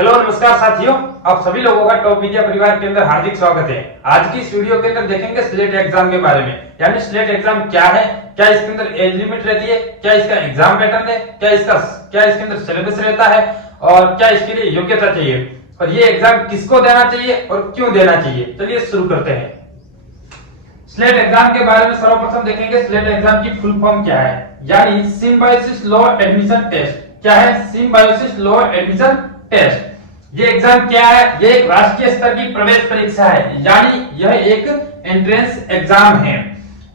Hello नमस्कार साथियों, आप सभी लोगों का टॉप विद्या परिवार के अंदर हार्दिक स्वागत है। आज की इस वीडियो के अंदर देखेंगे स्लेट एग्जाम के बारे में, यानी स्लेट एग्जाम क्या है, क्या इसके अंदर एज लिमिट रहती है, क्या इसका एग्जाम पैटर्न है, क्या इसके अंदर सिलेबस रहता है और क्या इसके लिए योग्यता चाहिए और ये एग्जाम किसको देना चाहिए और क्यों देना चाहिए। चलिए शुरू करते हैं। स्लेट एग्जाम के बारे में सर्वप्रथम देखेंगे स्लेट एग्जाम की फुल फॉर्म क्या है, यानी सिम्बायोसिस लॉ एडमिशन टेस्ट। क्या है? Symbiosis law admission test. ये एग्जाम क्या है? ये एक राष्ट्रीय स्तर की प्रवेश परीक्षा है, यानी यह एक एंट्रेंस एग्जाम है।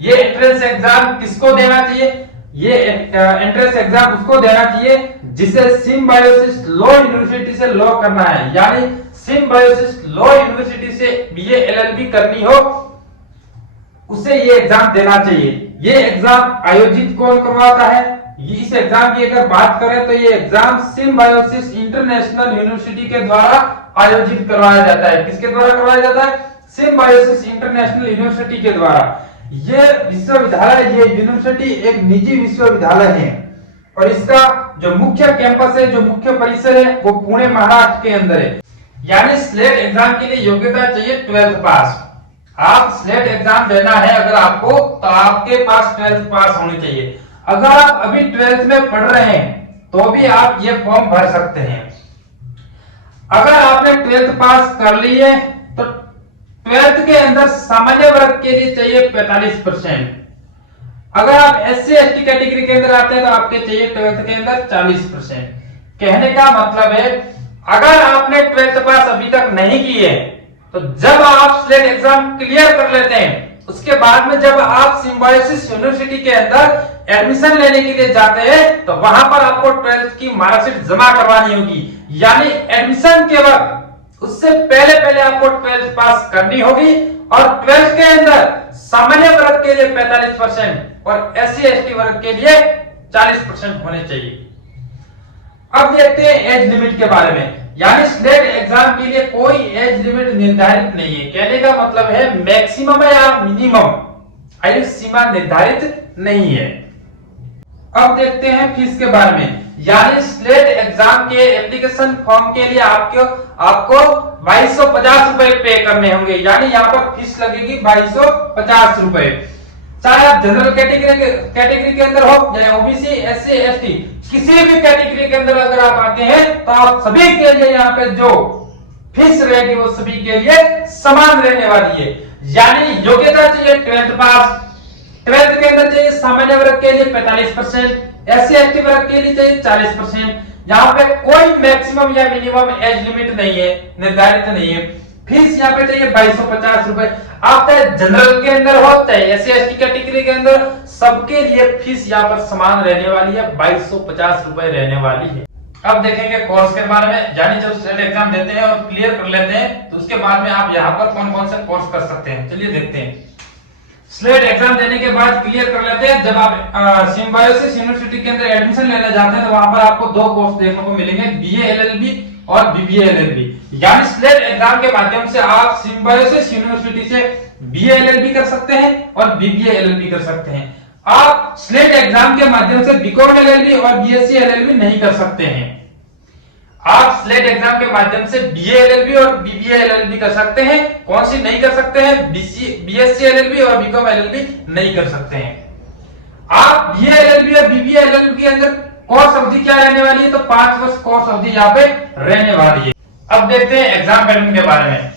ये एंट्रेंस एग्जाम किसको देना चाहिए? ये एंट्रेंस एग्जाम उसको देना चाहिए जिसे सिम्बायोसिस लॉ यूनिवर्सिटी से लॉ करना है, यानी सिम्बायोसिस लॉ यूनिवर्सिटी से बीए एलएलबी करनी हो, उसे ये एग्जाम देना चाहिए। ये एग्जाम आयोजित कौन करवाता है? इस एग्जाम की अगर बात करें तो ये एग्जाम सिम्बायोसिस इंटरनेशनल यूनिवर्सिटी के द्वारा आयोजित करवाया जाता है। किसके द्वारा करवाया जाता है? सिम्बायोसिस इंटरनेशनल यूनिवर्सिटी के द्वारा। ये विश्वविद्यालय, ये यूनिवर्सिटी एक निजी विश्वविद्यालय है और इसका जो मुख्य कैंपस है, जो मुख्य परिसर है, वो पुणे महाराष्ट्र के अंदर है। यानी स्लेट एग्जाम के लिए योग्यता चाहिए 12th पास। आप स्लेट एग्जाम देना है अगर आपको, तो आपके पास 12th पास होनी चाहिए। अगर आप अभी 12th में पढ़ रहे हैं तो भी आप ये फॉर्म भर सकते हैं। अगर आपने 12th पास कर ली है तो 12th के अंदर सामान्य वर्ग के लिए चाहिए 45%। अगर आप SC ST कैटेगरी के अंदर आते हैं तो आपके चाहिए 12th के अंदर 40%। कहने का मतलब है, अगर आपने 12th पास अभी तक नहीं की है तो जब आप स्लेट एग्जाम क्लियर कर लेते हैं, उसके बाद में जब आप सिम्बायोसिस यूनिवर्सिटी के अंदर एडमिशन लेने के लिए जाते हैं तो वहां पर आपको 12th की मार्कशीट जमा करवानी होगी। यानी एडमिशन के वक्त उससे पहले आपको 12th पास करनी होगी और 12th के अंदर सामान्य वर्ग के लिए 45% और SC ST वर्ग के लिए 40% होने चाहिए। अब देखते हैं एज लिमिट के बारे में। यानी स्लेट एग्जाम के लिए कोई एज लिमिट निर्धारित नहीं है। कहने का मतलब है मैक्सिमम या मिनिमम आयु सीमा निर्धारित नहीं है। अब देखते हैं फीस के बारे में। यानी स्लेट एग्जाम के एप्लीकेशन फॉर्म के लिए आपको 2250 रुपए पे करने होंगे, यानी यहाँ पर फीस लगेगी 2250 रुपए। चाहे आप जनरल कैटेगरी के अंदर हो या ओबीसी SC ST किसी भी कैटेगरी के अंदर अगर आप आते हैं तो आप सभी के लिए यहाँ पे जो फीस रहेगी वो सभी के लिए समान रहने वाली है। यानी योग्यता चाहिए 12th पास। 12th के अंदर चाहिए सामान्य वर्ग के लिए 45%, SC ST वर्ग के लिए चाहिए 40%। यहाँ पे कोई मैक्सिमम या मिनिमम एज लिमिट नहीं है, निर्धारित नहीं है। फीस यहाँ पे चाहिए 2250 रुपए। आप चाहे जनरल के अंदर हो चाहे SC ST कैटेगरी के अंदर, सबके लिए फीस यहाँ पर समान रहने वाली है, 2250 रुपए रहने वाली है। अब देखेंगे कोर्स के बारे में। यानी जब स्लेट एग्जाम देते हैं और क्लियर कर लेते हैं तो उसके बाद में आप यहाँ पर कौन कौन से कोर्स कर सकते हैं, चलिए देखते हैं। स्लेट एग्जाम देने के बाद क्लियर कर लेते हैं, जब आप सिम्बायोसिस यूनिवर्सिटी के अंदर एडमिशन लेने जाते हैं तो वहां पर आपको दो कोर्स देखने को मिलेंगे, BA LLB और BBA LLB। यानी स्लेट एग्जाम के माध्यम से आप सिम्बायोसिस यूनिवर्सिटी से BA LLB कर सकते हैं और BBA LLB कर सकते हैं। आप स्लेट एग्जाम के माध्यम से BCom LLB और BSc LLB नहीं कर सकते हैं। आप स्लेट एग्जाम के माध्यम से BA LLB और BBA LLB कर सकते हैं। कौन सी नहीं कर सकते हैं? BSc LLB और BCom LLB नहीं कर सकते हैं। आप BA LLB और BBA LLB के अंदर कोर्स अवधि क्या रहने वाली है? तो 5 वर्ष कोर्स अवधि यहाँ पे रहने वाली है। अब देखते हैं एग्जाम पैटर्न के बारे में।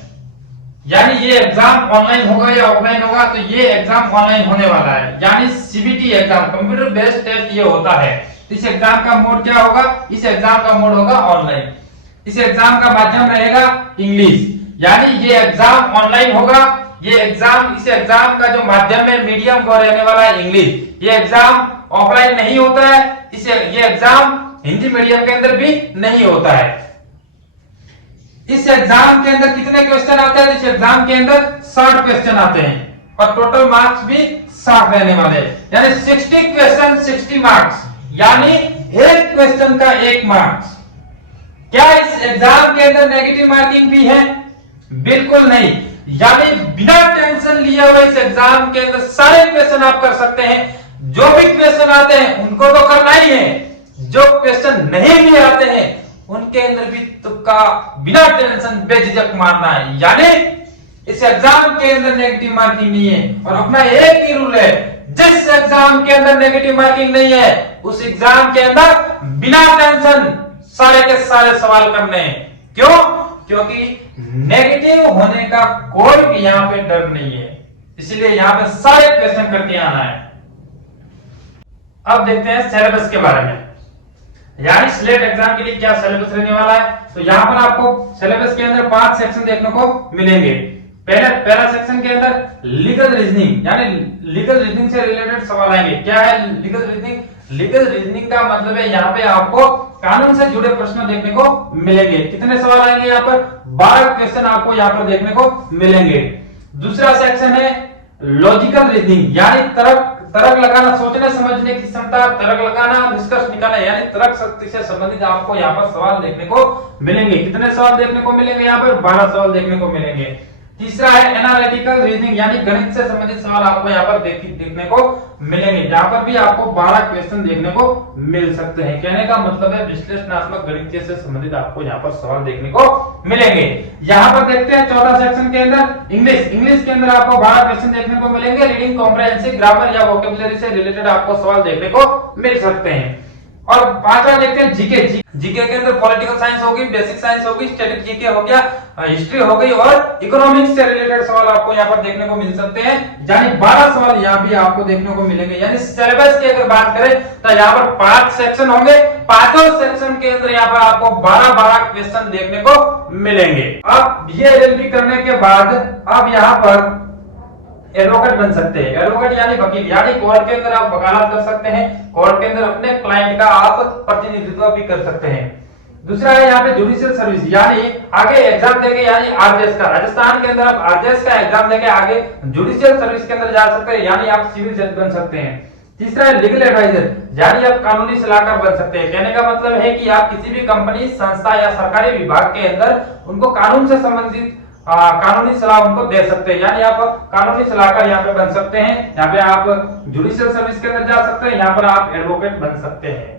यानी ये एग्जाम ऑनलाइन होगा या ऑफलाइन होगा? तो ये एग्जाम ऑनलाइन होने वाला है, यानी CBT exam, computer based test ये होता है। इस एग्जाम का मोड क्या होगा? इस एग्जाम का मोड होगा ऑनलाइन। इस एग्जाम का माध्यम रहेगा इंग्लिश, यानी ये एग्जाम ऑनलाइन होगा। इस एग्जाम का जो माध्यम है, मीडियम वो रहने वाला है इंग्लिश। ये एग्जाम ऑफलाइन नहीं होता है। ये एग्जाम हिंदी मीडियम के अंदर भी नहीं होता है। इस एग्जाम के अंदर कितने क्वेश्चन आते हैं? इस एग्जाम के अंदर 60 क्वेश्चन आते हैं और टोटल मार्क्स भी 60 रहने वाले हैं, यानी 60 क्वेश्चन 60 मार्क्स, यानी एक क्वेश्चन का 1 मार्क्स। क्या इस एग्जाम के अंदर नेगेटिव मार्किंग भी है? बिल्कुल नहीं। यानी बिना टेंशन लिए हुए इस एग्जाम के अंदर सारे क्वेश्चन आप कर सकते हैं। जो भी क्वेश्चन आते हैं उनको तो करना ही है, जो क्वेश्चन नहीं भी आते हैं उनके अंदर भी तुक्का बिना टेंशन बेझिझक मारना है। यानी इस एग्जाम के अंदर नेगेटिव मार्किंग नहीं है। और अपना एक ही रूल है, जिस एग्जाम के अंदर नेगेटिव मार्किंग नहीं है उस एग्जाम के अंदर बिना टेंशन सारे के सारे सवाल करने हैं। क्यों? क्योंकि नेगेटिव होने का कोई भी यहां पे डर नहीं है, इसलिए यहां पे सारे क्वेश्चन करके आना है। अब देखते हैं सिलेबस के बारे में, यानी स्लेट एग्जाम के लिए क्या सिलेबस रहने वाला है। तो यहां पर आपको सिलेबस के अंदर 5 सेक्शन देखने को मिलेंगे। पहला सेक्शन के अंदर लीगल रीजनिंग, यानी लीगल रीजनिंग से रिलेटेड सवाल आएंगे। क्या है लीगल रीजनिंग? लीगल रीजनिंग का मतलब है यहाँ पे आपको कानून से जुड़े प्रश्न देखने को मिलेंगे। कितने सवाल आएंगे यहाँ पर? 12 क्वेश्चन आपको यहाँ पर देखने को मिलेंगे। दूसरा सेक्शन है लॉजिकल रीजनिंग, यानी तर्क लगाना, सोचने समझने की क्षमता, तर्क लगाना, निष्कर्ष निकालना, यानी तर्क शक्ति से संबंधित आपको यहाँ पर सवाल देखने को मिलेंगे। कितने सवाल देखने को मिलेंगे? यहाँ पर 12 सवाल देखने को मिलेंगे। तीसरा है एनालिटिकल रीजनिंग, यानी गणित से संबंधित सवाल आपको यहाँ पर देखने को मिलेंगे। जहां पर भी आपको 12 क्वेश्चन देखने को मिल सकते हैं। कहने का मतलब है विश्लेषणात्मक गणित से संबंधित आपको यहाँ पर सवाल देखने को मिलेंगे। यहाँ पर देखते हैं चौथा सेक्शन के अंदर इंग्लिश के अंदर आपको 12 क्वेश्चन देखने को मिलेंगे। रीडिंग कॉम्प्रिहेंसिव, ग्रामर या वोकेबुलरी से रिलेटेड आपको सवाल देखने को मिल सकते हैं। और पांचवा देखते हैं जीके के अंदर पॉलिटिकल साइंस होगी, बेसिक साइंस होगी, स्टैटिक जीके हो गया, हिस्ट्री हो गई और इकोनॉमिक्स से रिलेटेड सवाल आपको यहाँ पर देखने को मिल सकते हैं। यानी 12 सवाल यहाँ भी आपको देखने को मिलेंगे। यानी सिलेबस की अगर बात करें तो यहाँ पर 5 सेक्शन होंगे। पांचों सेक्शन के अंदर यहाँ पर आपको 12 क्वेश्चन देखने को मिलेंगे। अब ये एलएलबी करने के बाद आप यहाँ पर एडवोकेट बन सकते हैं। एडवोकेट यानी वकील, यानी कोर्ट के अंदर आप वकालत कर सकते हैं। कोर्ट के अंदर अपने क्लाइंट का आप प्रतिनिधित्व भी कर सकते हैं। दूसरा है यहाँ पे जुडिशियल सर्विस, यानी आगे एग्जाम देके, यानी आरजेएस का, राजस्थान के अंदर आप आरजेएस का एग्जाम देके आगे जुडिशियल सर्विस के अंदर जा सकते हैं, यानी आप सिविल जज बन सकते हैं। तीसरा है लीगल एडवाइजर, यानी आप कानूनी सलाहकार बन सकते हैं। कहने का मतलब है कि आप किसी भी कंपनी, संस्था या सरकारी विभाग के अंदर उनको कानून से संबंधित कानूनी सलाह उनको दे सकते हैं, यानी आप कानूनी सलाहकार यहाँ पे बन सकते हैं। यहाँ पे आप जुडिशियल सर्विस के अंदर जा सकते हैं, यहाँ पर आप एडवोकेट बन सकते हैं।